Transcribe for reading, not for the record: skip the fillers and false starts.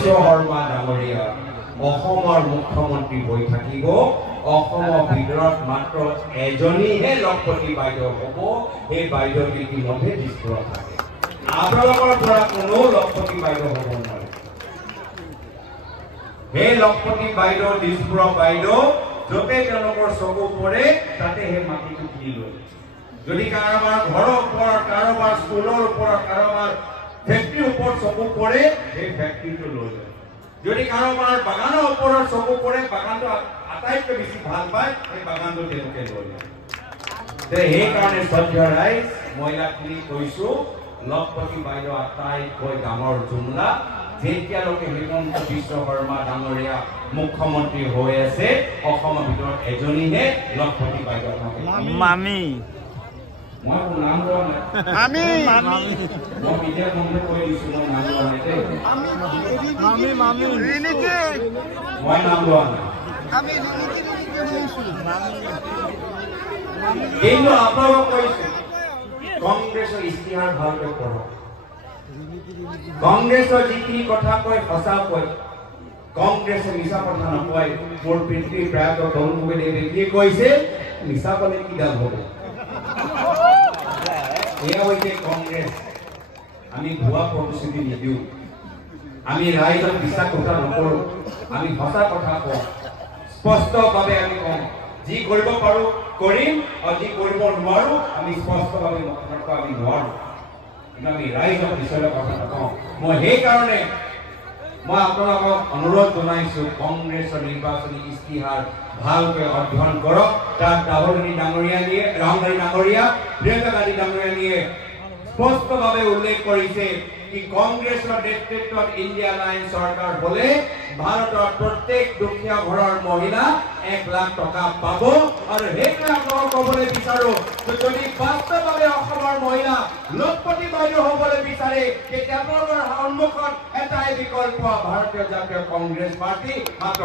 বিশ্বকৰ্মা ডাঙৰীয়া অসমৰ মুখ্যমন্ত্ৰী হৈ থাকিব অসমৰ ভিতৰত মাত্ৰ এজনীহে লখপতি বাইদেউ হ'ব সেই বাইদেউ ইতিমধ্যে দিছপুৰত থাকে আপোনালোকৰ পৰা কোনো লখপতি বাইদেউ হ'ব নোৱাৰে সেই লখপতি বাইদেউ দিছপুৰৰ বাইদেউ য'তে তেওঁলোকৰ চকু পৰে তাতে সেই মাটিটো কিনি লয় যদি কাৰোবাৰ ঘৰৰ ওপৰত কাৰোবাৰ স্কুলৰ ওপৰত কাৰোবাৰ ফেক্টৰীৰ ওপৰত চকু পৰে সেই ফেক্টৰীটো লৈ লয় যদি কাৰোবাৰ বাগানৰ ওপৰত চকু পৰে বাগানটো আটাইতকৈ বেছি ভাল পায় সেই বাগানটো তেওঁলোকে লৈ লয় সেইকাৰণে শ্ৰদ্ধেয় ৰাইজ মহিলাখিনি কৈছোঁ লখপতি বাইদেউ আটাইতকৈ ডাঙৰ জুমলা যেতিয়ালৈকে হিমন্ত বিশ্ব শৰ্মা ডাঙৰীয়া মুখ্যমন্ত্ৰী হৈ আছে অসমৰ ভিতৰত এজনীহে লখপতি বাইদেউ মামি মই নাম লোৱা নাই মামি মই নিজে বন্ধু কৈ দিছোঁ মই নাম লোৱা নাই দেই মই নাম লোৱা নাই কিন্তু আপোনালোকক কৈছোঁ কংগ্ৰেছৰ ইস্তিহাৰ ভালকৈ পঢ়ক কংগ্ৰেছৰ যিখিনি কথা কয় সঁচা কয় কংগ্ৰেছে মিছা কথা নকয় মোৰ পৃথিৱীৰ প্ৰায়ত তৰুণ গগৈদেৱে কি কৈছে মিছা ক'লে কি দাম হ'ব এয়া হৈছে কংগ্ৰেছ আমি ভুৱা প্ৰতিশ্ৰুতি নিদিওঁ আমি ৰাইজক মিছা কথা নকৰোঁ আমি সঁচা কথা কওঁ স্পষ্টভাৱে আমি কওঁ যি কৰিব পাৰোঁ কৰিম আৰু যি কৰিব নোৱাৰোঁ আমি স্পষ্টভাৱে আমি নোৱাৰোঁ কিন্তু আমি ৰাইজক বিষয়ৰ কথা নকওঁ মই সেইকাৰণে মই আপোনালোকক অনুৰোধ জনাইছোঁ কংগ্ৰেছৰ নিৰ্বাচনী ইস্তিহাৰ ভালকৈ অধ্যয়ন কৰক তাত ৰাহুল ডাঙৰীয়া প্ৰিয়ংকা গান্ধী ডাঙৰীয়ানীয়ে স্পষ্টভাৱে উল্লেখ কৰিছে কি কংগ্ৰেছৰ নেতৃত্বত ইণ্ডিয়া লাইন চৰকাৰ হ'লে ভাৰতৰ প্ৰত্যেক দুখীয়া ঘৰৰ মহিলা 1 লাখ টকা পাব আৰু সেইটোৱে আপোনালোকক ক'বলৈ বিচাৰোঁ যদি বাস্তৱভাৱে অসমৰ মহিলা লখপতি বাইদেউ হ'বলৈ বিচাৰে তেতিয়া আপোনালোকৰ সন্মুখত এটাই বিকল্প ভাৰতীয় জাতীয় কংগ্ৰেছ পাৰ্টি মাত্ৰ